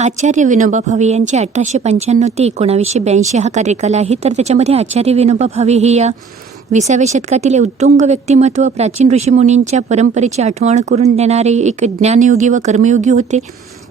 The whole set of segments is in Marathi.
आचार्य विनोबा भावे यांचे 1895 ते 1982 हा कार्यकाल आहे. तर त्याच्यामध्ये आचार्य विनोबा भावे हे या 20व्या शतकातील उत्तुंग व्यक्तिमत्व, प्राचीन ऋषीमुनींच्या परंपरेची आठवण करून देणारे एक ज्ञानयोगी व कर्मयोगी होते.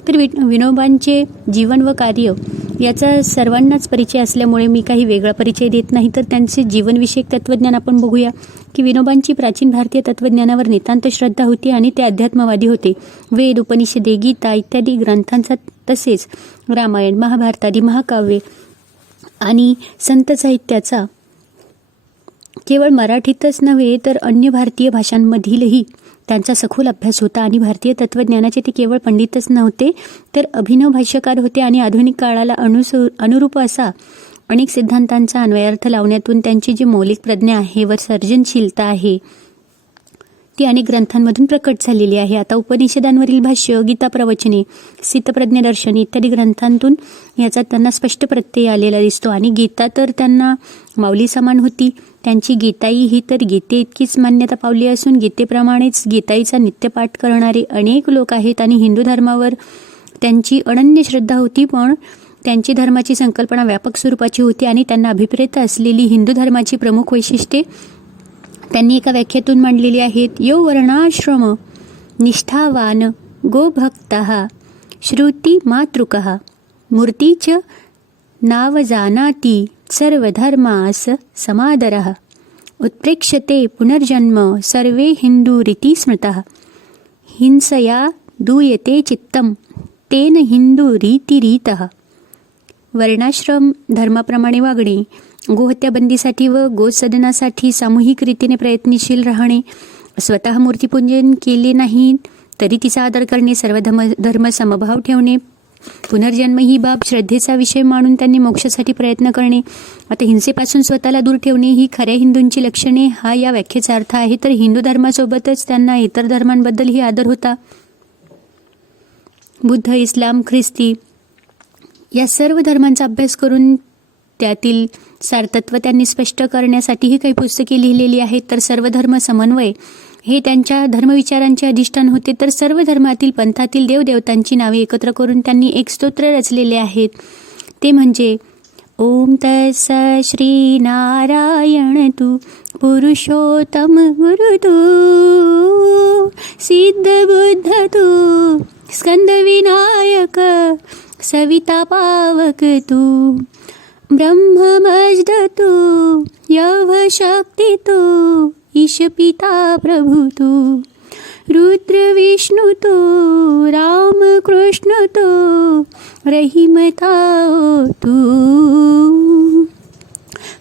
तर विनोबांचे जीवन व कार्य याचा सर्वांनाच परिचय असल्यामुळे मी काही वेगळा परिचय देत नाही. तर त्यांचे जीवनविषयक तत्त्वज्ञान आपण बघूया की विनोबांची प्राचीन भारतीय तत्त्वज्ञानावर नितांत श्रद्धा होती आणि ते अध्यात्मवादी होते. वेद, उपनिषदे, गीता इत्यादी ग्रंथांचा तसेच रामायण, महाभारत आदी महाकाव्ये आणि संत साहित्याचा केवळ मराठीतच नव्हे तर अन्य भारतीय भाषांमधीलही त्यांचा सखोल अभ्यास होता. आणि भारतीय तत्त्वज्ञानाचे ते केवळ पंडितच नव्हते तर अभिनव भाष्यकार होते. आणि आधुनिक काळाला अनुरूप असा अनेक सिद्धांतांचा अन्वयार्थ लावण्यातून त्यांची जी मौलिक प्रज्ञा आहे व सर्जनशीलता आहे ती अनेक ग्रंथांमधून प्रकट झालेली आहे. आता उपनिषदांवरील भाष्य, गीता प्रवचने, स्थितप्रज्ञ दर्शन इत्यादी ग्रंथांतून याचा त्यांना स्पष्ट प्रत्यय आलेला दिसतो. आणि गीता तर त्यांना माऊली समान होती. त्यांची गीताई ही तर गीते इतकीच मान्यता पावली असून गीतेप्रमाणेच गीताईचा नित्यपाठ करणारे अनेक लोक आहेत. आणि हिंदू धर्मावर त्यांची अनन्य श्रद्धा होती. पण त्यांची धर्माची संकल्पना व्यापक स्वरूपाची होती आणि त्यांना अभिप्रेत असलेली हिंदू धर्माची प्रमुख वैशिष्ट्ये त्यांनी एका व्याख्येतून मांडलेली आहेत. यो वर्णाश्रम निष्ठावान गोभक्तः श्रुती मातृकः मूर्तीच नाव जानाति सर्वधर्मास समादरः उत्प्रेक्षते पुनर्जन्म सर्वे हिंदू रीती स्मृतः हिंसया दूयते चित्तम तेन हिंदू रीतिरीतः. वर्णाश्रम धर्माप्रमाणे वागणे, गोहत्याबंदीसाठी व गोसदनासाठी सामूहिक रीतीने प्रयत्नशील राहणे, स्वतः मूर्तीपूजन केले नाही तरी तिचा आदर करणे, सर्व धर्म समभाव ठेवणे, पुनर्जन्म ही बाब श्रद्धेचा विषय मानून त्यांनी मोक्षासाठी प्रयत्न करणे, आता हिंसेपासून स्वतःला दूर ठेवणे ही खऱ्या हिंदूंची लक्षणे हा या व्याख्येचा अर्थ आहे. तर हिंदू धर्मासोबतच त्यांना इतर धर्मांबद्दलही आदर होता. बुद्ध, इस्लाम, ख्रिस्ती या सर्व धर्मांचा अभ्यास करून त्यातील सारतत्व त्यांनी स्पष्ट करण्यासाठीही काही पुस्तके लिहिलेली आहेत. तर सर्व धर्म समन्वय हे त्यांच्या धर्मविचारांचे अधिष्ठान होते. तर सर्व धर्मातील पंथातील देवदेवतांची नावे एकत्र करून त्यांनी एक स्तोत्र रचलेले आहेत. ते म्हणजे ओम तत्स श्री नारायण तू पुरुषोत्तम गुरु तू सिद्ध बुद्ध तू स्कंद विनायक सविता पावक तू ब्रह्ममज्द तू यव शक्ती तू ईश पिता प्रभु तू रुद्र विष्णु तू राम कृष्ण तू रहीमता तू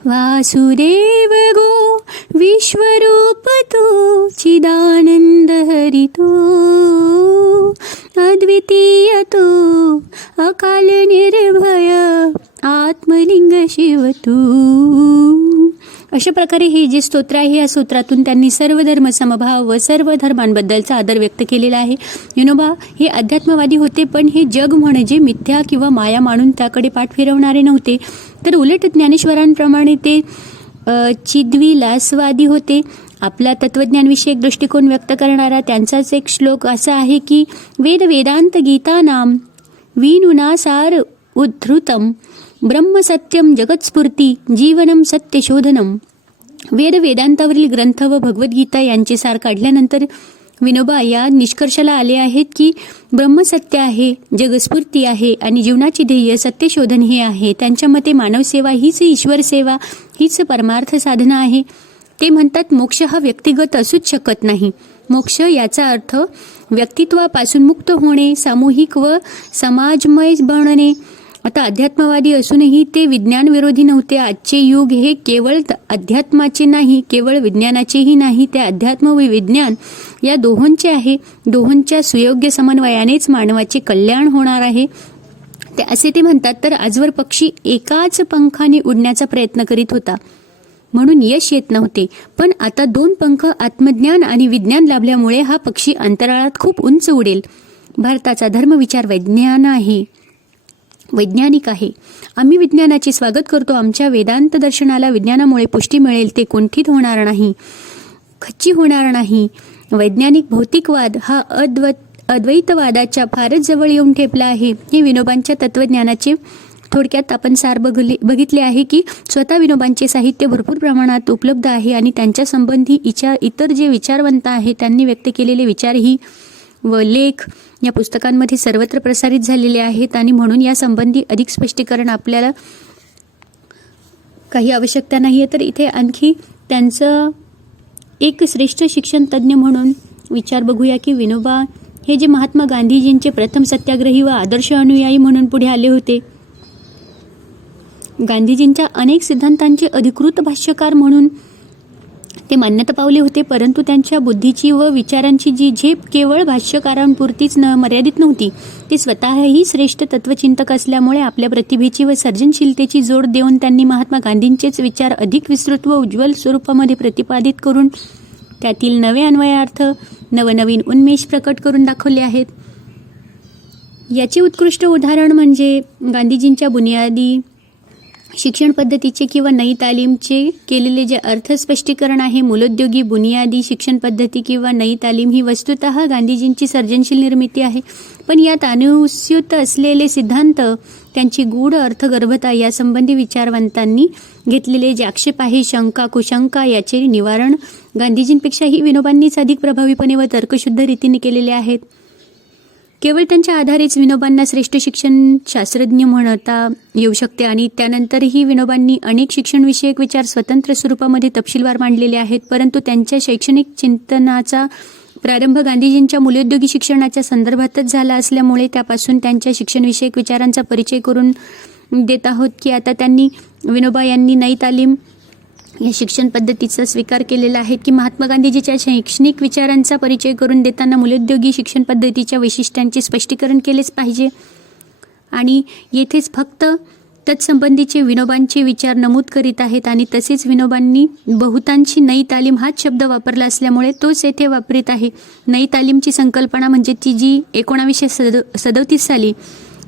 वासुदेव गो विश्वरूप तू चिदानंद हरि तू अद्वितीय तू अकाल निर्भय आत्मलिंग शिव तू. अशा प्रकारे हे जे स्तोत्र आहे या स्तोत्रातून त्यांनी सर्व धर्म समभाव व सर्व धर्मांबद्दलचा आदर व्यक्त केलेला आहे. विनोबा हे अध्यात्मवादी होते पण हे जग म्हणजे मिथ्या किंवा माया मानून त्याकडे पाठ फिरवणारे नव्हते. तर उलट ज्ञानेश्वरांप्रमाणे ते चिद्विलासवादी होते. आपला तत्वज्ञानविषयक दृष्टिकोन व्यक्त करणारा त्यांचाच एक श्लोक असा आहे की वेद वेदांत गीतानाम विनुनासार उद्धृतम ब्रह्मसत्यम जगत्स्फूर्ती जीवनम सत्यशोधनम. वेद वेदांतावरील ग्रंथ व भगवद्गीता यांचे सार काढल्यानंतर विनोबा या निष्कर्षाला आले आहेत की ब्रह्मसत्य आहे, जगस्फूर्ती आहे आणि जीवनाचे ध्येय सत्यशोधन हे आहे. त्यांच्या मते मानवसेवा हीच ईश्वर सेवा हीच परमार्थ साधना आहे. ते म्हणतात मोक्ष हा व्यक्तिगत असूच शकत नाही. मोक्ष याचा अर्थ व्यक्तित्वापासून मुक्त होणे, सामूहिक व समाजमय बनणे. आता अध्यात्मवादी असूनही ते विज्ञान विरोधी नव्हते. आजचे युग हे केवळ अध्यात्माचे नाही, केवळ विज्ञानाचेही नाही, ते अध्यात्म व विज्ञान या दोहोंचे आहे. दोहोंच्या सुयोग्य समन्वयानेच मानवाचे कल्याण होणार आहे ते असे ते म्हणतात. तर आजवर पक्षी एकाच पंखाने उडण्याचा प्रयत्न करीत होता म्हणून यश येत नव्हते. पण आता 2 पंख आत्मज्ञान आणि विज्ञान लाभल्यामुळे हा पक्षी अंतराळात खूप उंच उडेल. भारताचा धर्मविचार वैज्ञानिक आहे. आम्ही विज्ञानाचे स्वागत करतो. आमच्या वेदांत दर्शनाला विज्ञानामुळे पुष्टी मिळेल, ते कुंठित होणार नाही, खच्ची होणार नाही. वैज्ञानिक भौतिकवाद हा अद्वैतवादाच्या फारच जवळ येऊन ठेपला आहे. हे विनोबांच्या तत्वज्ञानाचे थोडक्यात आपण सार बघितले आहे की स्वतः विनोबांचे साहित्य भरपूर प्रमाणात उपलब्ध आहे आणि त्यांच्या संबंधी इतर जे विचारवंत आहेत त्यांनी व्यक्त केलेले विचारही व लेख या पुस्तकांमध्ये सर्वत्र प्रसारित झालेले आहेत आणि म्हणून या संबंधी अधिक स्पष्टीकरण आपल्याला काही आवश्यकता नाही आहे. तर इथे आणखी त्यांचं एक श्रेष्ठ शिक्षण तज्ज्ञ म्हणून विचार बघूया की विनोबा हे जे महात्मा गांधीजींचे प्रथम सत्याग्रही व आदर्श अनुयायी म्हणून पुढे आले होते. गांधीजींच्या अनेक सिद्धांतांचे अधिकृत भाष्यकार म्हणून ते मान्यता पावले होते, परंतु त्यांच्या बुद्धीची व विचारांची जी झेप केवळ भाष्यकारांपुरतीच मर्यादित नव्हती. ते स्वतःही श्रेष्ठ तत्वचिंतक असल्यामुळे आपल्या प्रतिभेची व सर्जनशीलतेची जोड देऊन त्यांनी महात्मा गांधींचेच विचार अधिक विस्तृत व उज्ज्वल स्वरूपामध्ये प्रतिपादित करून त्यातील नवे अन्वयार्थ नवनवीन उन्मेष प्रकट करून दाखवले आहेत. याचे उत्कृष्ट उदाहरण म्हणजे गांधीजींच्या बुनियादी शिक्षण पद्धतीचे किंवा नई तालीमचे केलेले जे अर्थ स्पष्टीकरण आहे. मूलोद्योगी बुनियादी शिक्षण पद्धती किंवा नई तालीम ही वस्तुतः गांधीजींची सर्जनशील निर्मिती आहे, पण यात अनुस्यूत असलेले सिद्धांत, त्यांची गूढ अर्थगर्भता यासंबंधी विचारवंतांनी घेतलेले जे आक्षेप आहे, शंका कुशंका याचे निवारण गांधीजींपेक्षाही विनोबांनीच अधिक प्रभावीपणे व तर्कशुद्ध रीतीने केलेले आहेत. केवळ त्यांच्या आधारेच विनोबांना श्रेष्ठ शिक्षण शास्त्रज्ञ म्हणता येऊ शकते आणि त्यानंतरही विनोबांनी अनेक शिक्षणविषयक विचार स्वतंत्र स्वरूपामध्ये तपशीलवार मांडलेले आहेत. परंतु त्यांच्या शैक्षणिक चिंतनाचा प्रारंभ गांधीजींच्या मूलोद्योगी शिक्षणाच्या संदर्भातच झाला असल्यामुळे त्यापासून त्यांच्या शिक्षणविषयक विचारांचा परिचय करून देत आहोत की आता विनोबा यांनी नई तालीम या शिक्षण पद्धतीचा स्वीकार केलेला आहे की महात्मा गांधीजीच्या शैक्षणिक विचारांचा परिचय करून देताना मूलोद्योगी शिक्षण पद्धतीच्या वैशिष्ट्यांचे स्पष्टीकरण केलेच पाहिजे आणि येथेच फक्त तत्संबंधीचे विनोबांचे विचार नमूद करीत आहेत आणि तसेच विनोबांनी बहुतांशी नई तालीम हाच शब्द वापरला असल्यामुळे तोच येथे वापरीत आहे. नई तालीमची संकल्पना म्हणजे ती जी 1937 साली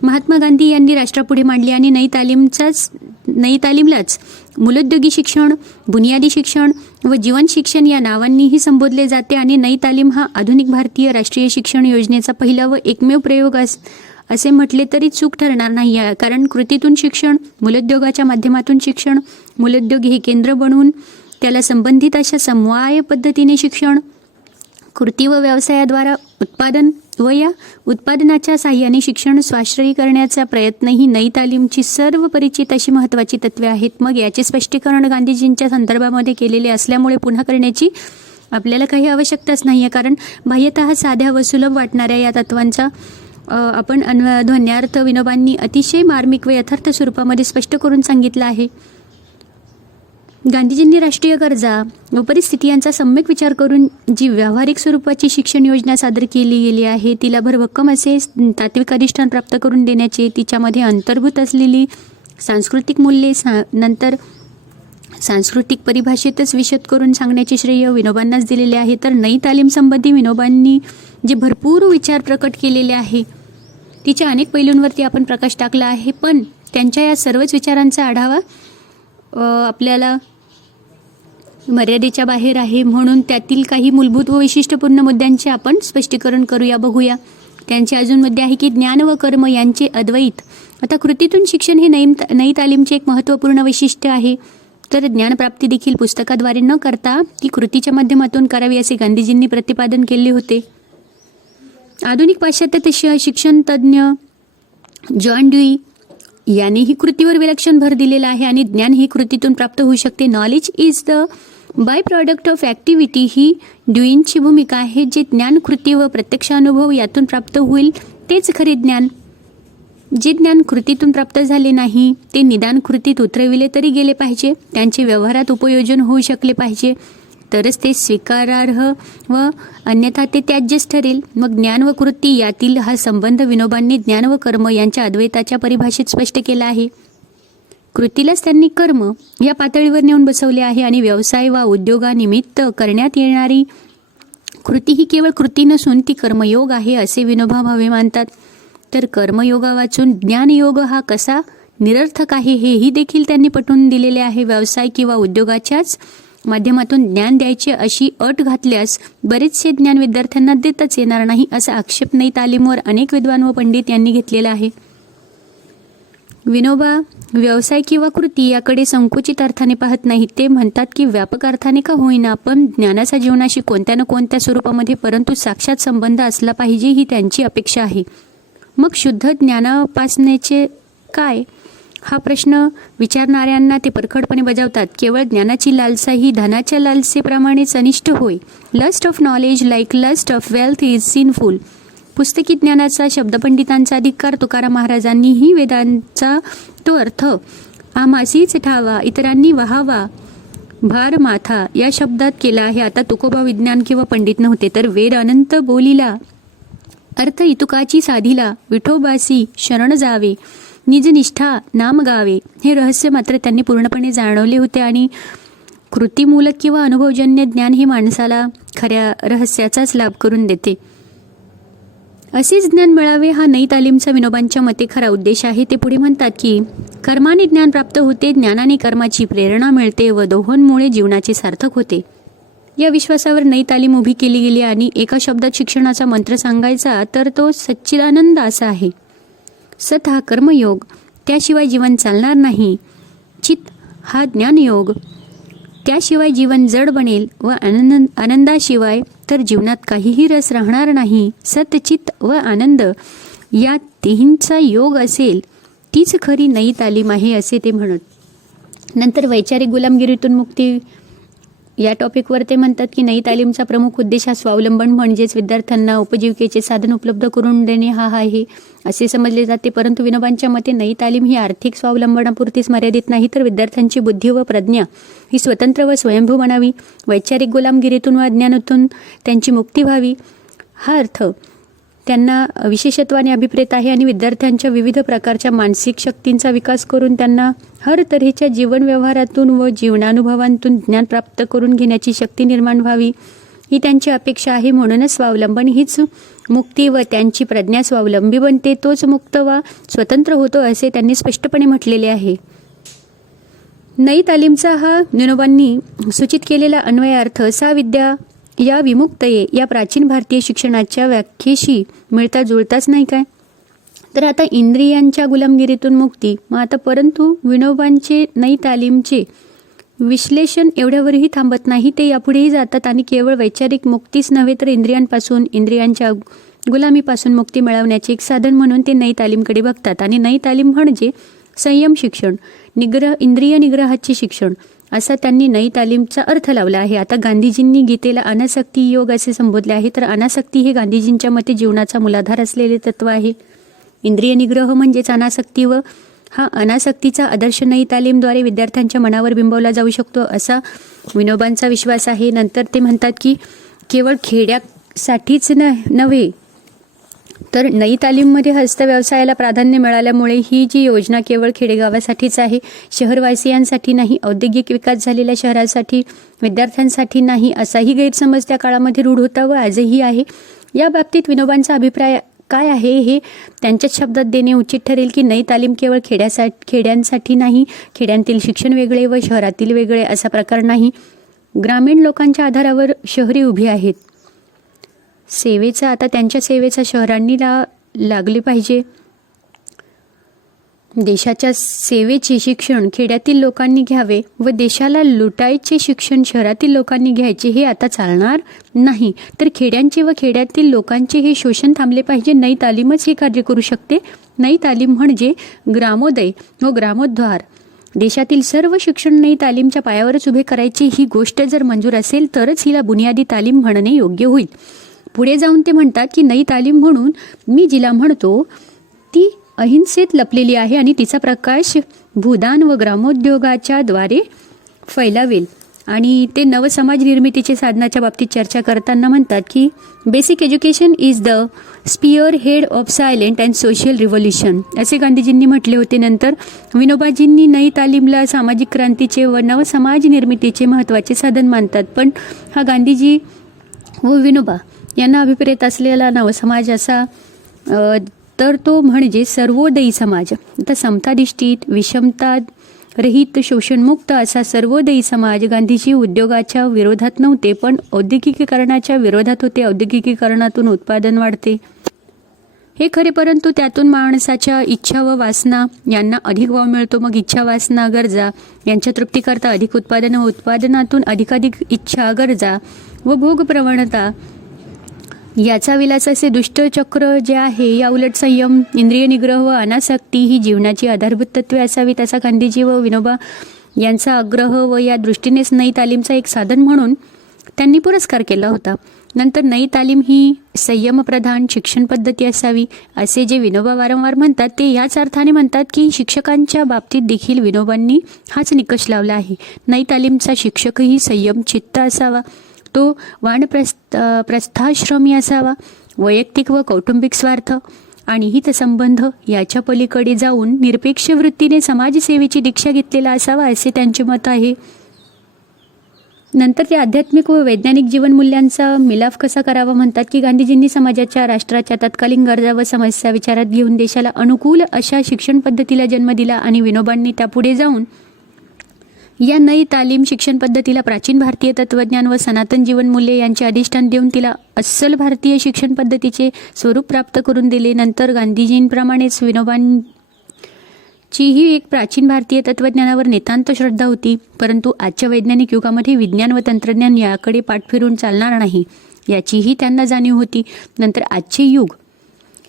महात्मा गांधी यांनी राष्ट्रापुढे मांडली आणि नई तालीमलाच मूलोद्योगी शिक्षण, बुनियादी शिक्षण व जीवन शिक्षण या नावांनीही संबोधले जाते आणि नई तालीम हा आधुनिक भारतीय राष्ट्रीय शिक्षण योजनेचा पहिला व एकमेव प्रयोग असे म्हटले तरी चूक ठरणार नाही आहे. कारण कृतीतून शिक्षण, मूलोद्योगाच्या माध्यमातून शिक्षण, मूलोद्योग हे केंद्र बनवून त्याला संबंधित अशा समवाय पद्धतीने शिक्षण, कृती व व्यवसायाद्वारा उत्पादन व या उत्पादनाच्या साह्याने शिक्षण स्वाश्रयी करण्याचा प्रयत्न ही नई तालीमची सर्व परिचित अशी महत्त्वाची तत्वे आहेत. मग याचे स्पष्टीकरण गांधीजींच्या संदर्भामध्ये केलेले असल्यामुळे पुन्हा करण्याची आपल्याला काही आवश्यकताच नाही आहे. कारण बाह्यतः साध्या व सुलभ वाटणाऱ्या या तत्वांचा आपण ध्वन्यार्थ विनोबांनी अतिशय मार्मिक व यथार्थ स्वरूपामध्ये स्पष्ट करून सांगितला आहे. गांधीजींनी राष्ट्रीय गरजा व परिस्थिती यांचा सम्यक विचार करून जी व्यावहारिक स्वरूपाची शिक्षण योजना सादर केली गेली आहे तिला भरभक्कम असे तात्विक अधिष्ठान प्राप्त करून देण्याचे, तिच्यामध्ये अंतर्भूत असलेली सांस्कृतिक मूल्ये नंतर सांस्कृतिक परिभाषेतच विशद करून सांगण्याचे श्रेय विनोबांनाच दिलेले आहे. तर नई तालीम संबंधी विनोबांनी जे भरपूर विचार प्रकट केलेले आहे तिच्या अनेक पैलूंवरती आपण प्रकाश टाकला आहे, पण त्यांच्या या सर्वच विचारांचा आढावा आपल्याला मर्यादेच्या बाहेर आहे, म्हणून त्यातील काही मूलभूत व वैशिष्ट्यपूर्ण मुद्द्यांचे आपण स्पष्टीकरण बघूया. त्यांचे अजून मुद्दे आहे की ज्ञान व कर्म यांचे अद्वैत. आता कृतीतून शिक्षण हे नई तालीमचे एक महत्त्वपूर्ण वैशिष्ट्य आहे. तर ज्ञानप्राप्ती देखील पुस्तकाद्वारे न करता ती कृतीच्या माध्यमातून करावी असे गांधीजींनी प्रतिपादन केले होते. आधुनिक पाश्चात्य शिक्षण तज्ज्ञ जॉन ड्यूई यानेही कृतीवर विलक्षण भर दिलेला आहे आणि ज्ञान हे कृतीतून प्राप्त होऊ शकते. Knowledge is the by product of activity ही ड्यूईंची भूमिका आहे. जे ज्ञान कृती व प्रत्यक्षानुभव यातून प्राप्त होईल तेच खरे ज्ञान. जे ज्ञान कृतीतून प्राप्त झाले नाही ते निदान कृतीत उतरविले तरी गेले पाहिजे, त्यांचे व्यवहारात उपयोजन होऊ शकले पाहिजे, तरच ते स्वीकारार्ह व अन्यथा ते त्याज्यच ठरेल. मग ज्ञान व कृती यातील हा संबंध विनोबांनी ज्ञान व कर्म यांच्या अद्वैताच्या परिभाषेत स्पष्ट केला आहे. कृतीलाच त्यांनी कर्म या पातळीवर नेऊन बसवले आहे आणि व्यवसाय वा उद्योगानिमित्त करण्यात येणारी कृती ही केवळ कृती नसून ती कर्मयोग आहे असे विनोबा भावे मानतात. तर कर्मयोगा वाचून ज्ञानयोग हा कसा निरर्थक आहे हेही देखील त्यांनी पटवून दिलेले आहे. व्यवसाय किंवा उद्योगाच्याच माध्यमातून ज्ञान द्यायचे अशी अट घातल्यास बरेचसे ज्ञान विद्यार्थ्यांना देताच येणार नाही, असा आक्षेप नई तालीमवर अनेक विद्वान व पंडित यांनी घेतलेला आहे. विनोबा व्यवसाय किंवा कृती याकडे संकुचित अर्थाने पाहत नाहीत. ते म्हणतात की व्यापक अर्थाने का होईना पण ज्ञानाचा जीवनाशी कोणत्या न कोणत्या स्वरूपामध्ये परंतु साक्षात संबंध असला पाहिजे ही त्यांची अपेक्षा आहे. मग शुद्ध ज्ञानापासनेचे काय हा प्रश्न विचारणाऱ्यांना ते परखडपणे बजावतात. केवळ ज्ञानाची लालसा ही धनाच्या लालसेप्रमाणेच अनिष्ट होय. Lust of knowledge like lust of wealth is sinful. पुस्तकी ज्ञानाचा शब्दपंडितांचा अधिकार तुकाराम महाराजांनीही वेदांचा तो अर्थ आम्हासीच ठावा इतरांनी वहावा भार माथा या शब्दात केला आहे. आता तुकोबा विज्ञान किंवा पंडित नव्हते तर वेद अनंत बोलिला अर्थ इतुकाची साधिला विठोबासी शरण जावे निजनिष्ठा नाम गावे. हे रहस्य मात्र त्यांनी पूर्णपणे जाणवले होते आणि कृतीमूलक किंवा अनुभवजन्य ज्ञान हे माणसाला खऱ्या रहस्याचाच लाभ करून देते. असेच ज्ञान मिळावे हा नई तालीमचा विनोबांच्या मते खरा उद्देश आहे. ते पुढे म्हणतात की कर्माने ज्ञान प्राप्त होते, ज्ञानाने कर्माची प्रेरणा मिळते व दोहोंमुळे जीवनाचे सार्थक होते. या विश्वासावर नई तालीम उभी केली गेली आणि एका शब्दात शिक्षणाचा मंत्र सांगायचा तर तो सच्चिदानंद असा आहे. सत हा कर्मयोग, त्याशिवाय जीवन चालणार नाही. चित हा ज्ञानयोग, त्याशिवाय जीवन जड बनेल व आनंदाशिवाय तर जीवनात काहीही रस राहणार नाही. सत, चित व आनंद या तिन्हींचा योग असेल तीच खरी नई तालीम आहे असे ते म्हणत. नंतर वैचारिक गुलामगिरीतून मुक्ती या टॉपिकवर ते म्हणतात की नई तालीमचा प्रमुख उद्देश हा स्वावलंबन म्हणजेच विद्यार्थ्यांना उपजीविकेचे साधन उपलब्ध करून देणे हा आहे असे समजले जाते. परंतु विनोबांच्या मते नई तालीम ही आर्थिक स्वावलंबनापुरतीच मर्यादित नाही तर विद्यार्थ्यांची बुद्धी व प्रज्ञा ही स्वतंत्र व स्वयंभू बनावी. वैचारिक गुलामगिरीतून व अज्ञानातून त्यांची मुक्ती व्हावी हा अर्थ त्यांना विशेषत्वाने अभिप्रेत आहे आणि विद्यार्थ्यांच्या विविध प्रकारच्या मानसिक शक्तींचा विकास करून त्यांना हर तऱ्हेच्या जीवन व्यवहारातून व जीवनानुभवांतून ज्ञान प्राप्त करून घेण्याची शक्ती निर्माण व्हावी ही त्यांची अपेक्षा आहे. म्हणूनच स्वावलंबन हीच मुक्ती व त्यांची प्रज्ञा स्वावलंबी बनते तोच मुक्त वा स्वतंत्र होतो असे त्यांनी स्पष्टपणे म्हटलेले आहे. नई तालीमचा हा विनोबांनी सूचित केलेला अन्वय अर्थ सा विद्या या विमुक्तये या प्राचीन भारतीय शिक्षणाच्या व्याख्येशी मिळता जुळताच नाही काय. तर आता इंद्रियांच्या गुलामगिरीतून मुक्ती मग आता परंतु विनोबांचे नई तालीमचे विश्लेषण एवढ्यावरही थांबत नाही. ते यापुढेही जातात आणि केवळ वैचारिक मुक्तीच नव्हे तर इंद्रियांच्या गुलामीपासून मुक्ती मिळवण्याचे एक साधन म्हणून ते नई तालीमकडे बघतात. आणि नई तालीम म्हणजे संयम शिक्षण, इंद्रिय निग्रहाचे शिक्षण असा त्यांनी नई तालीमचा अर्थ लावला आहे. आता गांधीजींनी गीतेला अनासक्ती योग असे संबोधले आहे. तर अनासक्ती हे गांधीजींच्या मते जीवनाचा मूलाधार असलेले तत्व आहे. इंद्रिय निग्रह म्हणजेच अनासक्ती व हा अनासक्तीचा आदर्श नई तालीमद्वारे विद्यार्थ्यांच्या मनावर बिंबवला जाऊ शकतो असा विनोबांचा विश्वास आहे. नंतर ते म्हणतात की केवळ खेड्यासाठीच नव्हे तर नई तालीममध्ये हस्तव्यवसायाला प्राधान्य मिळाल्यामुळे ही जी योजना केवळ खेडेगावासाठीच आहे, शहरवासियांसाठी नाही, औद्योगिक विकास झालेल्या शहरासाठी, विद्यार्थ्यांसाठी नाही असाही गैरसमज त्या काळामध्ये रूढ होता व आजही आहे. या बाबतीत विनोबांचा अभिप्राय काय आहे हे त्यांच्याच शब्दात देणे उचित ठरेल की नई तालीम केवळ खेड्यांसाठी नाही, खेड्यांतील शिक्षण वेगळे व शहरातील वेगळे असा प्रकार नाही. ग्रामीण लोकांच्या आधारावर शहरे उभी आहेत. आता त्यांच्या सेवेचा शहरांनी लागले पाहिजे. देशाच्या सेवेचे शिक्षण खेड्यातील लोकांनी घ्यावे व देशाला लुटायचे शिक्षण शहरातील लोकांनी घ्यायचे हे आता चालणार नाही. तर खेड्यांचे व खेड्यातील लोकांचे हे शोषण थांबले पाहिजे. नई तालीमच हे कार्य करू शकते. नई तालीम म्हणजे ग्रामोदय व ग्रामोद्धार. देशातील सर्व शिक्षण नई तालीमच्या पायावरच उभे करायचे ही गोष्ट जर मंजूर असेल तरच हिला बुनियादी तालीम म्हणणे योग्य होईल. पुढे जाऊन ते म्हणतात की नई तालीम म्हणून मी जिला म्हणतो ती अहिंसेत लपलेली आहे आणि तिचा प्रकाश भूदान व ग्रामोद्योगाच्या द्वारे फैलावेल. आणि ते नवसमाज निर्मितीचे साधनाच्या बाबतीत चर्चा करताना म्हणतात की basic education is the spearhead of silent and social revolution असे गांधीजींनी म्हटले होते. नंतर विनोबाजींनी नई तालीमला सामाजिक क्रांतीचे व नवसमाज निर्मितीचे महत्त्वाचे साधन मानतात. पण हा गांधीजी व विनोबा यांना अभिप्रेत असलेला नवसमाज असा तर तो म्हणजे सर्वोदयी समाज. आता समताधिष्ठित, विषमता रहित, शोषणमुक्त असा सर्वोदयी समाज गांधीजी उद्योगाच्या विरोधात नव्हते, पण औद्योगिकीकरणाच्या विरोधात होते. औद्योगिकीकरणातून उत्पादन वाढते हे खरे, परंतु त्यातून माणसाच्या इच्छा व वासना यांना अधिक वाव मिळतो. मग इच्छा, वासना, गरजा यांच्या तृप्तीकरता अधिक उत्पादन व उत्पादनातून अधिकाधिक इच्छा, गरजा व भोगप्रवणता याचा विलास असे दुष्टचक्र जे आहे. या उलट संयम, इंद्रिय निग्रह व अनासक्ती ही जीवनाची आधारभूत तत्वे असावीत असा गांधीजी व विनोबा यांचा आग्रह व या दृष्टीनेच नई तालीमचा एक साधन म्हणून त्यांनी पुरस्कार केला होता. नंतर नई तालीम ही संयमप्रधान शिक्षण पद्धती असावी असे जे विनोबा वारंवार म्हणतात, ते याच अर्थाने म्हणतात की शिक्षकांच्या बाबतीत देखील विनोबांनी हाच निकष लावला आहे. नई तालीमचा शिक्षकही संयम चित्त असावा, तो वानप्रस्थाश्रमी असावा, वैयक्तिक व कौटुंबिक स्वार्थ आणि हितसंबंध याच्या पलीकडे जाऊन निरपेक्ष वृत्तीने समाजसेवेची दीक्षा घेतलेला असावा असे त्यांचे मत आहे. नंतर ते आध्यात्मिक व वैज्ञानिक जीवनमूल्यांचा मिलाफ कसा करावा म्हणतात की गांधीजींनी समाजाच्या, राष्ट्राच्या तत्कालीन गरजा व समस्या विचारात घेऊन देशाला अनुकूल अशा शिक्षण पद्धतीला जन्म दिला आणि विनोबांनी त्यापुढे जाऊन या नई तालीम शिक्षण पद्धतीला प्राचीन भारतीय तत्वज्ञान व सनातन जीवनमूल्ये यांचे अधिष्ठान देऊन तिला अस्सल भारतीय शिक्षण पद्धतीचे स्वरूप प्राप्त करून दिले. नंतर गांधीजींप्रमाणेच विनोबांचीही एक प्राचीन भारतीय तत्वज्ञानावर नितांत श्रद्धा होती, परंतु आजच्या वैज्ञानिक युगामध्ये विज्ञान व तंत्रज्ञान याकडे पाठ फिरून चालणार नाही याचीही त्यांना जाणीव होती. नंतर आजचे युग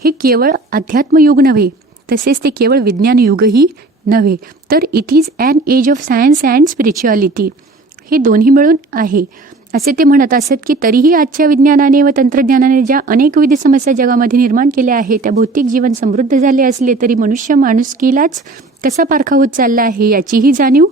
हे केवळ अध्यात्मयुग नव्हे, तसेच ते केवळ विज्ञान युगही नव्हे, तर it is an age of science and spirituality, हे दोन्ही मिळून आहे असे ते म्हणत असत. की तरीही आजच्या विज्ञानाने व तंत्रज्ञानाने ज्या अनेकविध समस्या जगामध्ये निर्माण केल्या आहेत, त्या भौतिक जीवन समृद्ध झाले असले तरी मनुष्य माणुसकीलाच कसा पारखा होत चालला आहे याचीही जाणीव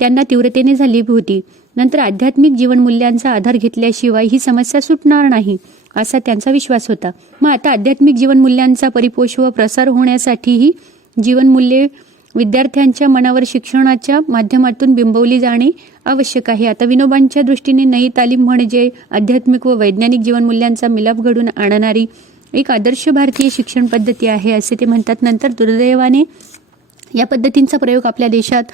त्यांना तीव्रतेने झाली होती. नंतर आध्यात्मिक जीवनमूल्यांचा आधार घेतल्याशिवाय ही समस्या सुटणार नाही असा त्यांचा विश्वास होता. मग आता आध्यात्मिक जीवनमूल्यांचा परिपोष व प्रसार होण्यासाठीही जीवनमूल्ये विद्यार्थ्यांच्या मनावर शिक्षणाच्या माध्यमातून बिंबवली जाणे आवश्यक आहे. आता विनोबांच्या दृष्टीने नई तालीम म्हणजे आध्यात्मिक व वैज्ञानिक जीवनमूल्यांचा मिलाप घडून आणणारी एक आदर्श भारतीय शिक्षण पद्धती आहे असे ते म्हणतात. नंतर दुर्दैवाने या पद्धतींचा प्रयोग आपल्या देशात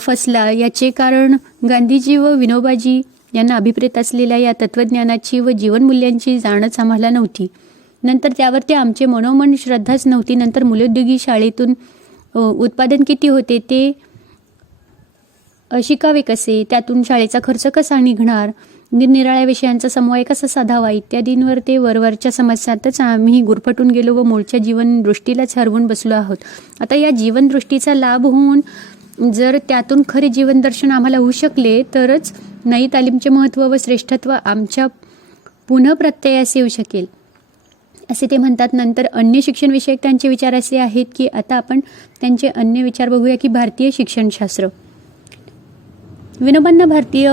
फसला. याचे कारण गांधीजी व विनोबाजी यांना अभिप्रेत असलेल्या या तत्वज्ञानाची व जीवनमूल्यांची जाणच आम्हाला नव्हती. नंतर त्यावरती आमचे मनोमन श्रद्धाच नव्हती. नंतर मूलोद्योगी शाळेतून उत्पादन किती होते ते शिकावे कसे, त्यातून शाळेचा खर्च कसा निघणार, निरनिराळ्या विषयांचा समन्वय कसा साधावा इत्यादींवर ते वरवरच्या समस्यातच आम्ही गुरफटून गेलो व मूळच्या जीवनदृष्टीलाच हरवून बसलो आहोत. आता या जीवनदृष्टीचा लाभ होऊन जर त्यातून खरे जीवनदर्शन आम्हाला होऊ शकले तरच नई तालीमचे महत्त्व व श्रेष्ठत्व आमच्या पुनःप्रत्ययास येऊ शकेल असे ते म्हणतात. नंतर अन्य शिक्षण विषयक त्यांचे विचार असे आहेत की आता आपण त्यांचे अन्य विचार बघूया की भारतीय शिक्षणशास्त्र. विनोबांना भारतीय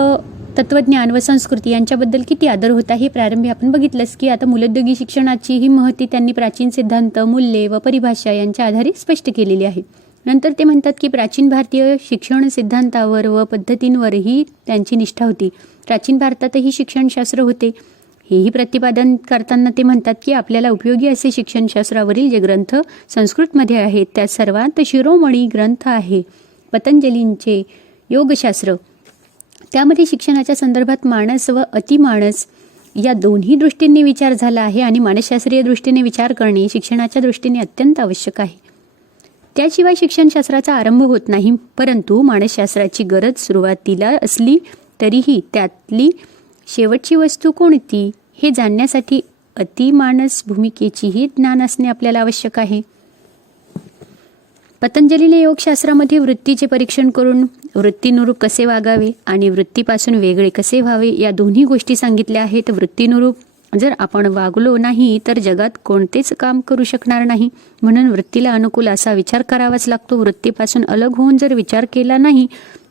तत्वज्ञान व संस्कृती यांच्याबद्दल किती आदर होता हे प्रारंभी आपण बघितलंच की आता मूलोद्योगी शिक्षणाची ही महती त्यांनी प्राचीन सिद्धांत, मूल्ये व परिभाषा यांच्या आधारे स्पष्ट केलेली आहे. नंतर ते म्हणतात की प्राचीन भारतीय शिक्षण सिद्धांतावर व पद्धतींवरही त्यांची निष्ठा होती. प्राचीन भारतातही शिक्षणशास्त्र होते हेही प्रतिपादन करताना ते म्हणतात की आपल्याला उपयोगी असे शिक्षणशास्त्रावरील जे ग्रंथ संस्कृतमध्ये आहेत त्या सर्वात शिरोमणी ग्रंथ आहे पतंजलींचे योगशास्त्र. त्यामध्ये शिक्षणाच्या संदर्भात मानस व अतिमानस या दोन्ही दृष्टींनी विचार झाला आहे आणि मानसशास्त्रीय दृष्टीने विचार करणे शिक्षणाच्या दृष्टीने अत्यंत आवश्यक आहे. त्याशिवाय शिक्षणशास्त्राचा आरंभ होत नाही. परंतु मानसशास्त्राची गरज सुरुवातीला असली तरीही त्यातली शेवटची वस्तू कोणती हे जाणण्यासाठी अतिमानस भूमिकेचीही ज्ञान असणे आपल्याला आवश्यक आहे. पतंजलीने योगशास्त्रामध्ये वृत्तीचे परीक्षण करून वृत्तीनुरूप कसे वागावे आणि वृत्तीपासून वेगळे कसे व्हावे या दोन्ही गोष्टी सांगितल्या आहेत. वृत्तीनुरूप जर आपण वागलो नाही तर जगात कोणतेच काम करू शकणार नाही. म्हणून वृत्तीला अनुकूल असा विचार करावाच लागतो. वृत्तीपासून अलग होऊन जर विचार केला नाही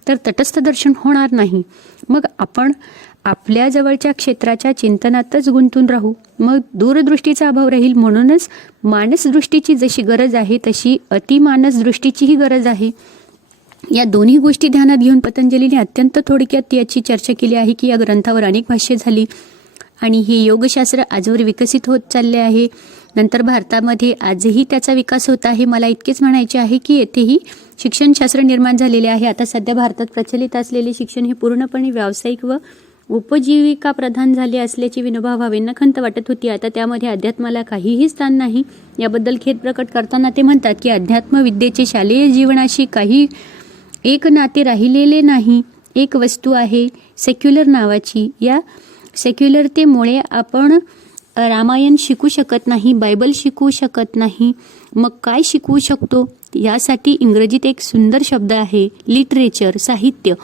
तर तटस्थ दर्शन होणार नाही. मग आपण आपल्या जवळच्या क्षेत्राच्या चिंतनातच गुंतून राहू. मग दूरदृष्टीचा अभाव राहील. म्हणूनच मानसदृष्टीची जशी गरज आहे तशी अतिमानस दृष्टीचीही गरज आहे. या दोन्ही गोष्टी ध्यानात घेऊन पतंजलीने अत्यंत थोडक्यात याची चर्चा केली आहे की या ग्रंथावर अनेक भाष्ये झाली. आणि हे योगशास्त्र आजवर विकसित होत चालले आहे. नंतर भारतामध्ये आजही त्याचा विकास होत आहे. मला इतकेच म्हणायचे आहे की येथेही शिक्षणशास्त्र निर्माण झालेले आहे. आता सध्या भारतात प्रचलित असलेले शिक्षण हे पूर्णपणे व्यावसायिक व उपजीविका प्रधान झाले असल्याची विनोबा भावेंना खंत वाटत होती. आता त्यामध्ये अध्यात्माला काहीही स्थान नाही. याबद्दल खेद प्रकट करताना ते म्हणतात की अध्यात्म विद्येचे शालेय जीवनाशी काही एक नाते राहिलेले नाही. एक वस्तू आहे सेक्युलर नावाची. या सेक्युलरतेमुळे आपण रामायण शिकू शकत नाही, बायबल शिकू शकत नाही. मग काय शिकवू शकतो? यासाठी इंग्रजीत एक सुंदर शब्द आहे, लिटरेचर, साहित्य.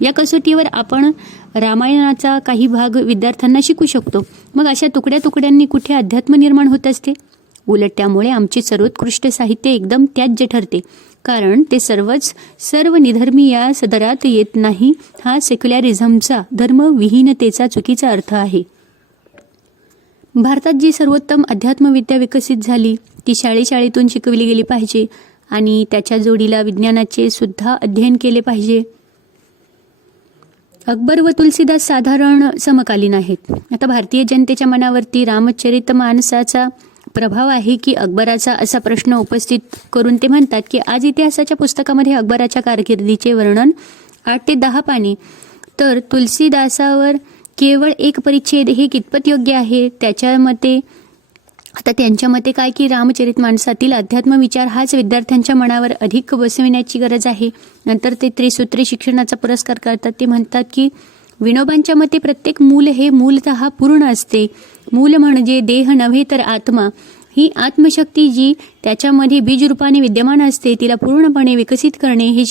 या कसोटीवर आपण रामायणाचा काही भाग विद्यार्थ्यांना शिकू शकतो. मग अशा तुकड्या तुकड्यांनी कुठे अध्यात्म निर्माण होत असते? उलट त्यामुळे आमचे सर्वोत्कृष्ट साहित्य एकदम त्याज्य ठरते, कारण ते सर्व निधर्मी या सदरात येत नाही. हा सेक्युलरिझमचा, धर्मविहीनतेचा चुकीचा अर्थ आहे. भारतात जी सर्वोत्तम अध्यात्मविद्या विकसित झाली ती शाळेतून शिकवली गेली पाहिजे आणि त्याच्या जोडीला विज्ञानाचे सुद्धा अध्ययन केले पाहिजे. अकबर व तुलसीदास साधारण समकालीन आहेत. आता भारतीय जनतेच्या मनावरती रामचरितमानसाचा प्रभाव आहे की अकबराचा, असा प्रश्न उपस्थित करून ते म्हणतात की आज इतिहासाच्या पुस्तकामध्ये अकबराच्या कारकिर्दीचे वर्णन 8 ते 10 पाने, तर तुलसीदासावर केवळ 1 परिच्छेद. हे कितपत योग्य आहे? त्यांच्या मते काय की रामचरितमानसातील अध्यात्म विचार हाच विद्यार्थ्यांच्या मनावर अधिक बसविण्याची गरज आहे. नंतर ते त्रिसूत्री शिक्षणाचा पुरस्कार करतात. ते म्हणतात की विनोबांच्या मते प्रत्येक मूल हे मूलतः पूर्ण असते. मूल म्हणजे देह नव्हे तर आत्मा. ही आत्मशक्ती जी त्याच्यामध्ये बीजरूपाने विद्यमान असते तिला पूर्णपणे विकसित करणे हे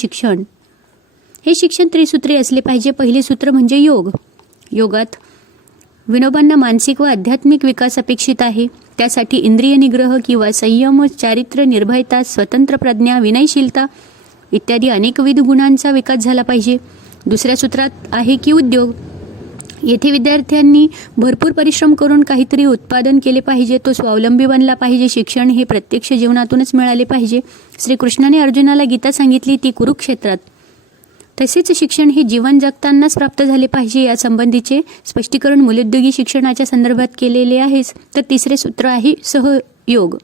शिक्षण त्रिसूत्री असले पाहिजे. पहिले सूत्र म्हणजे योग. योगात विनोबांना मानसिक व आध्यात्मिक विकास अपेक्षित आहे. त्यासाठी इंद्रिय निग्रह किंवा संयम, चारित्र्य, निर्भयता, स्वतंत्र प्रज्ञा, विनयशीलता इत्यादी अनेकविध गुणांचा विकास झाला पाहिजे. दुसऱ्या सूत्रात आहे की उद्योग. येथे विद्यार्थ्यांनी भरपूर परिश्रम करून काहीतरी उत्पादन केले पाहिजे. तो स्वावलंबी बनला पाहिजे. शिक्षण हे प्रत्यक्ष जीवनातूनच मिळाले पाहिजे. श्रीकृष्णाने अर्जुनाला गीता सांगितली ती कुरुक्षेत्रात. तसेच शिक्षण हे जीवन जगतानाच प्राप्त झाले पाहिजे. या संबंधीचे स्पष्टीकरण मूलोद्योगी शिक्षणाच्या संदर्भात केलेले आहेच. तर तिसरे सूत्र आहे सहयोग.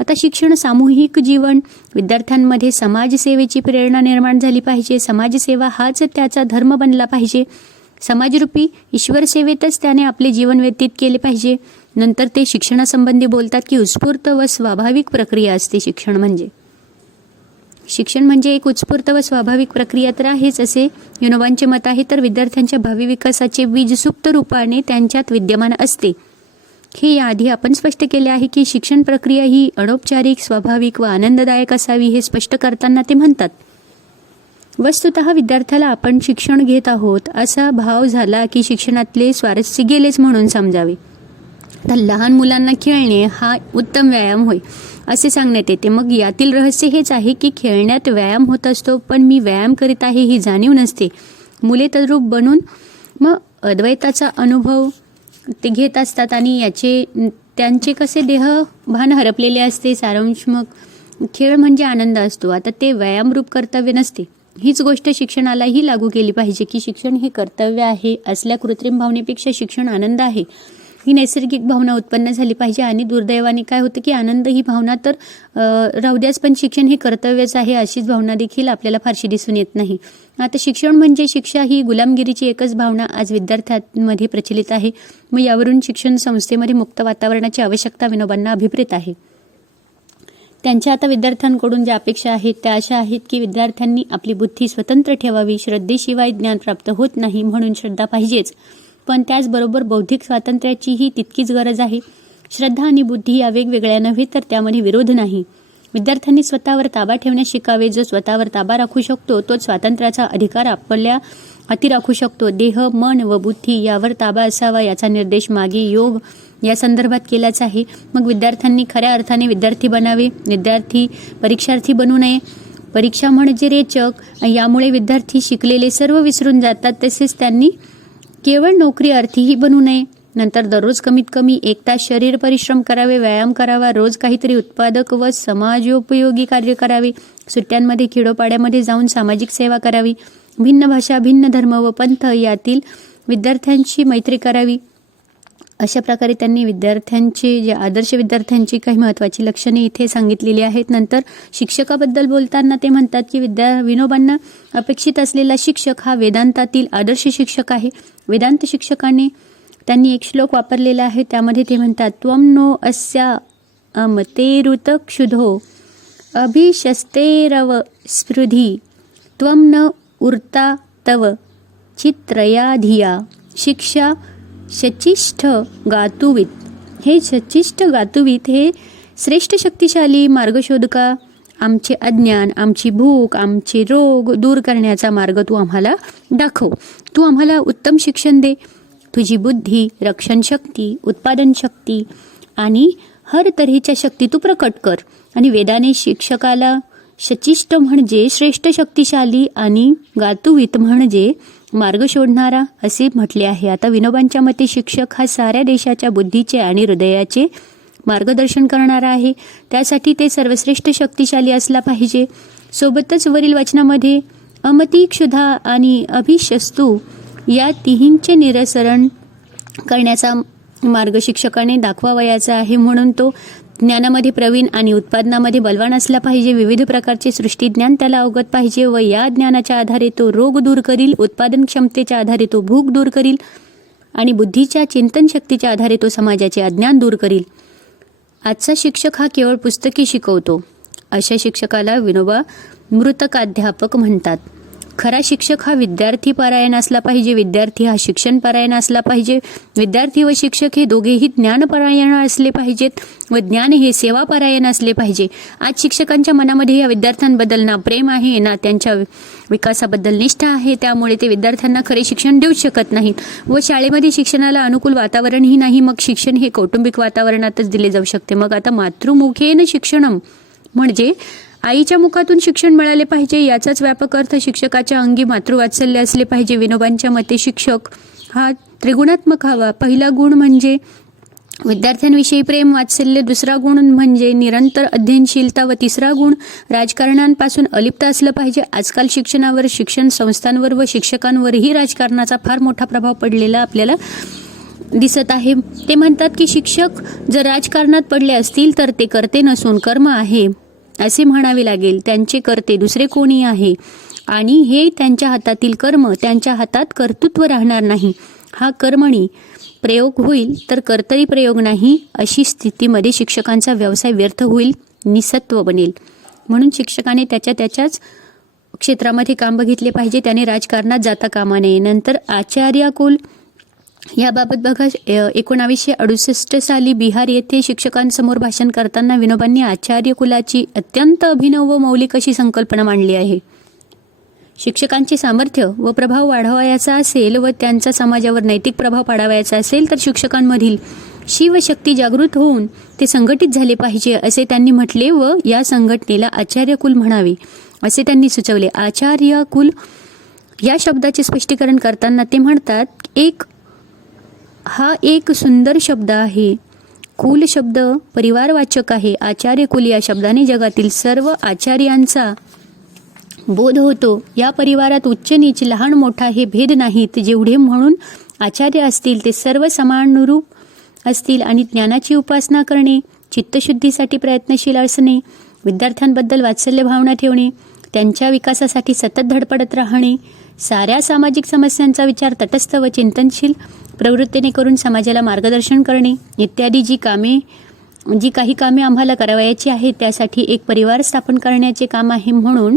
आता शिक्षण, सामूहिक जीवन, विद्यार्थ्यांमध्ये समाजसेवेची प्रेरणा निर्माण झाली पाहिजे. समाजसेवा हाच त्याचा धर्म बनला पाहिजे. समाजरूपी ईश्वर सेवेतच त्याने आपले जीवन व्यतीत केले पाहिजे. नंतर ते शिक्षणासंबंधी बोलतात की उत्स्फूर्त व स्वाभाविक प्रक्रिया असते शिक्षण म्हणजे एक उत्स्फूर्त व स्वाभाविक प्रक्रिया तर आहेच असे विनोबांचे मत आहे. तर विद्यार्थ्यांच्या भावी विकासाचे बीज सुप्त रूपाने त्यांच्यात विद्यमान असते. हे याआधी आपण स्पष्ट केले आहे की शिक्षण प्रक्रिया ही अनौपचारिक, स्वाभाविक व आनंददायक असावी. हे स्पष्ट करताना ते म्हणतात, वस्तुतः विद्यार्थ्याला आपण शिक्षण घेत आहोत असा भाव झाला की शिक्षणातले स्वारस्य गेलेच म्हणून समजावे. तर लहान मुलांना खेळणे हा उत्तम व्यायाम होय असे सांगण्यात येते. मग यातील रहस्य हेच आहे की खेळण्यात व्यायाम होत असतो, पण मी व्यायाम करीत आहे ही जाणीव नसते. मुले तद्रूप बनून मग अद्वैताचा अनुभव ते घेत असतात आणि त्यांचे कसे देहभान हरपलेले असते. सारांश मग खेळ म्हणजे आनंद असतो. आता ते व्यायामरूप कर्तव्य नसते. हीच गोष्ट शिक्षणालाही लागू केली पाहिजे की शिक्षण हे कर्तव्य आहे. असल्या कृत्रिम भावनेपेक्षा शिक्षण आनंद आहे ही नैसर्गिक भावना उत्पन्न झाली पाहिजे. आणि दुर्दैवाने काय होतं की आनंद ही भावना तर राहू द्याच, पण शिक्षण हे कर्तव्यच आहे अशीच भावना देखील आपल्याला फारशी दिसून येत नाही. आता शिक्षण म्हणजे शिक्षा ही गुलामगिरीची एकच भावना आज विद्यार्थ्यांमध्ये प्रचलित आहे. मग यावरून शिक्षण संस्थेमध्ये मुक्त वातावरणाची आवश्यकता विनोबांना अभिप्रेत आहे. त्यांच्या आता विद्यार्थ्यांकडून ज्या अपेक्षा आहेत त्या अशा आहेत की विद्यार्थ्यांनी आपली बुद्धी स्वतंत्र ठेवावी. श्रद्धेशिवाय ज्ञान प्राप्त होत नाही म्हणून श्रद्धा पाहिजेच, पण त्याचबरोबर बौद्धिक स्वातंत्र्याचीही तितकीच गरज आहे. श्रद्धा आणि बुद्धी या वेगवेगळ्या नव्हे, तर त्यामध्ये विरोध नाही. विद्यार्थ्यांनी स्वतःवर ताबा ठेवण्यास शिकावे. जो स्वतःवर ताबा राखू शकतो तोच स्वातंत्र्याचा अधिकार आपल्या हाती राखू शकतो. देह, मन व बुद्धी यावर ताबा असावा याचा निर्देश मागे योग या संदर्भात केलाच आहे. मग विद्यार्थ्यांनी खऱ्या अर्थाने विद्यार्थी बनावे. विद्यार्थी परीक्षार्थी बनू नये. परीक्षा म्हणजे रेचक. यामुळे विद्यार्थी शिकलेले सर्व विसरून जातात. तसेच त्यांनी केवळ नोकरी अर्थीही बनू नये. नंतर दररोज कमीत कमी 1 तास शरीर परिश्रम करावे, व्यायाम करावा. रोज काहीतरी उत्पादक व समाजोपयोगी कार्य करावे. सुट्ट्यांमध्ये खेडोपाड्यामध्ये जाऊन सामाजिक सेवा करावी. भिन्न भाषा, भिन्न धर्म व पंथ यातील विद्यार्थ्यांशी मैत्री करावी. अशा प्रकारे त्यांनी विद्यार्थ्यांची जे आदर्श विद्यार्थ्यांची काही महत्त्वाची लक्षणे इथे सांगितलेली आहेत. नंतर शिक्षकाबद्दल बोलताना ते म्हणतात की विनोबांना अपेक्षित असलेला शिक्षक हा वेदांतातील आदर्श शिक्षक आहे. वेदांत शिक्षकाने त्यांनी एक श्लोक वापरलेला आहे, त्यामध्ये ते म्हणतात त्वं नो अस्या अमतेरुतक्षुधो अभिशस्तेरव स्पृधी त्वं न उर्ता तव चित्रया धिया शिक्षा शचिष्ठ गातुवित. हे शचिष्ठ गातुवित हे श्रेष्ठ शक्तिशाली मार्गशोधका, आमचे अज्ञान, आमची भूक, आमचे रोग दूर करण्याचा मार्ग तू आम्हाला दाखव. तू आम्हाला उत्तम शिक्षण दे. तुझी बुद्धी, रक्षण शक्ती, उत्पादन शक्ती आणि हर तऱ्हेच्या शक्ती तू प्रकट कर. आणि वेदाने शिक्षकाला शचिष्ठ म्हणजे श्रेष्ठ शक्तिशाली आणि गातुवित म्हणजे मार्ग शोधणारा असे म्हटले आहे. आता विनोबांच्या मते शिक्षक हा साऱ्या देशाच्या बुद्धीचे आणि हृदयाचे मार्गदर्शन करणारा आहे. त्यासाठी ते सर्वश्रेष्ठ शक्तिशाली असला पाहिजे. सोबतच वरील वचनामध्ये अमती, क्षुधा आणि अभिशस्तू या तिहींचे निरसरण करण्याचा मार्ग शिक्षकाने दाखवावयाचा आहे. म्हणून तो ज्ञानामध्ये प्रवीण आणि उत्पादनामध्ये बलवान असला पाहिजे. विविध प्रकारचे सृष्टी ज्ञान त्याला अवगत पाहिजे व या ज्ञानाच्या आधारे तो रोग दूर करील. उत्पादन क्षमतेच्या आधारे तो भूक दूर करील आणि बुद्धीच्या चिंतन शक्तीच्या आधारे तो समाजाचे अज्ञान दूर करील. आजचा शिक्षक हा केवळ पुस्तकी शिकवतो, अशा शिक्षकाला विनोबा मृतकाध्यापक म्हणतात. खरा शिक्षक हा विद्यार्थी परायण असला पाहिजे. विद्यार्थी हा शिक्षण परायण असला पाहिजे. विद्यार्थी व शिक्षक हे दोघेही ज्ञानपरायण असले पाहिजेत व ज्ञान हे सेवापरायण असले पाहिजे. आज शिक्षकांच्या मनामध्ये या विद्यार्थ्यांबद्दल ना प्रेम आहे ना त्यांच्या विकासाबद्दल निष्ठा आहे. त्यामुळे ते विद्यार्थ्यांना खरे शिक्षण देऊच शकत नाहीत व शाळेमध्ये शिक्षणाला अनुकूल वातावरणही नाही. मग शिक्षण हे कौटुंबिक वातावरणातच दिले जाऊ शकते. मग आता मातृमुखेन शिक्षणम म्हणजे आईच्या मुखातून शिक्षण मिळाले पाहिजे. याचाच व्यापक अर्थ शिक्षकाच्या अंगी मातृवात्सल्य असले पाहिजे. विनोबांच्या मते शिक्षक हा त्रिगुणात्मक हवा. पहिला गुण म्हणजे विद्यार्थ्यांविषयी प्रेम, वात्सल्य. दुसरा गुण म्हणजे निरंतर अध्ययनशीलता व तिसरा गुण राजकारणांपासून अलिप्त असलं पाहिजे. आजकाल शिक्षणावर, शिक्षण संस्थांवर व शिक्षकांवरही राजकारणाचा फार मोठा प्रभाव पडलेला आपल्याला दिसत आहे. ते म्हणतात की शिक्षक जर राजकारणात पडले असतील तर ते कर्ते नसून कर्म आहे असे म्हणावे लागेल. त्यांचे कर्ते दुसरे कोणी आहे आणि हे त्यांच्या हातातील कर्म त्यांच्या हातात कर्तृत्व राहणार नाही. हा कर्मणी प्रयोग होईल तर कर्तरी प्रयोग नाही. अशी स्थितीमध्ये शिक्षकांचा व्यवसाय व्यर्थ होईल, निसत्व बनेल. म्हणून शिक्षकाने त्याच्याच क्षेत्रामध्ये काम बघितले पाहिजे. त्याने राजकारणात जाता कामा नये. नंतर आचार्यकुल याबाबत बघा, 1968 साली बिहार येथे शिक्षकांसमोर भाषण करताना विनोबांनी आचार्य कुलाची अत्यंत अभिनव व मौलिक अशी संकल्पना मांडली आहे. शिक्षकांचे सामर्थ्य व प्रभाव वाढवायचा असेल व त्यांचा समाजावर नैतिक प्रभाव पाडावायचा असेल तर शिक्षकांमधील शिवशक्ती जागृत होऊन ते संघटित झाले पाहिजे असे त्यांनी म्हटले व या संघटनेला आचार्यकुल म्हणावे असे त्यांनी सुचवले. आचार्यकुल या शब्दाचे स्पष्टीकरण करताना ते म्हणतात, हा एक सुंदर शब्द आहे. कुल शब्द परिवारवाचक आहे. आचार्य कुल या शब्दाने जगातील सर्व आचार्यांचा बोध होतो. या परिवारात उच्च नीच, लहान मोठा हे भेद नाहीत. जेवढे म्हणून आचार्य असतील ते सर्व समानुरूप असतील आणि ज्ञानाची उपासना करणे, चित्तशुद्धीसाठी प्रयत्नशील असणे, विद्यार्थ्यांबद्दल वात्सल्य भावना ठेवणे, त्यांच्या विकासासाठी सतत धडपडत राहणे, साऱ्या सामाजिक समस्यांचा विचार तटस्थ व चिंतनशील प्रवृत्तीने करून समाजाला मार्गदर्शन करणे इत्यादी जी काही कामे आम्हाला करावयाची आहेत त्यासाठी एक परिवार स्थापन करण्याचे काम आहे. म्हणून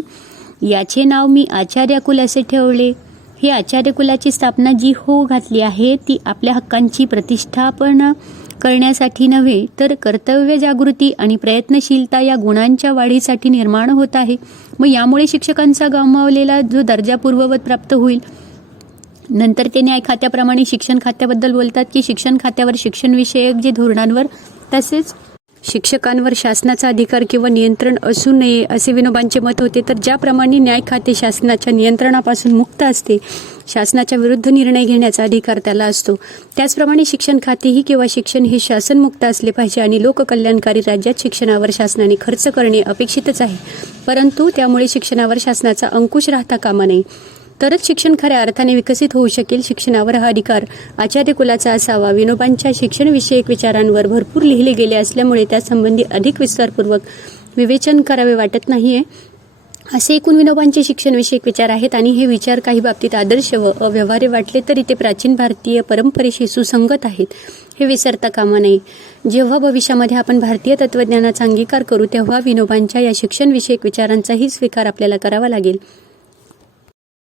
याचे नाव मी आचार्यकुल असे ठेवले. ही आचार्यकुलाची स्थापना जी घातली आहे ती आपल्या हक्कांची प्रतिष्ठापना करण्यासाठी नव्हे तर कर्तव्य जागृती आणि प्रयत्नशीलता या गुणांच्या वाढीसाठी निर्माण होत आहे. मग यामुळे शिक्षकांचा गमावलेला जो दर्जा पूर्ववत प्राप्त होईल. नंतर ते न्याय खात्याप्रमाणे शिक्षण खात्याबद्दल बोलतात की शिक्षण खात्यावर शिक्षणविषयक जे धोरणांवर तसेच शिक्षकांवर शासनाचा अधिकार किंवा नियंत्रण असू नये असे विनोबांचे मत होते. तर ज्याप्रमाणे न्याय खाते शासनाच्या नियंत्रणापासून मुक्त असते, शासनाच्या विरुद्ध निर्णय घेण्याचा अधिकार त्याला असतो, त्याचप्रमाणे शिक्षण खातेही किंवा शिक्षण हे शासनमुक्त असले पाहिजे आणि लोककल्याणकारी राज्यात शिक्षणावर शासनाने खर्च करणे अपेक्षितच आहे. परंतु त्यामुळे शिक्षणावर शासनाचा अंकुश राहता कामा नये. तरच शिक्षण खऱ्या अर्थाने विकसित होऊ शकेल. शिक्षणावर हा अधिकार आचार्य कुलाचा असावा. विनोबांच्या शिक्षणविषयक विचारांवर भरपूर लिहिले गेले असल्यामुळे त्यासंबंधी अधिक विस्तारपूर्वक विवेचन करावे वाटत नाहीये. असे एकूण विनोबांचे शिक्षणविषयक विचार आहेत आणि हे विचार काही बाबतीत आदर्श व अव्यवहार्य वाटले तरी ते प्राचीन भारतीय परंपरेशी सुसंगत आहेत, हे विसरता कामा नये. जेव्हा भविष्यामध्ये आपण भारतीय तत्त्वज्ञानाचा अंगीकार करू तेव्हा विनोबांच्या या शिक्षणविषयक विचारांचाही स्वीकार आपल्याला करावा लागेल.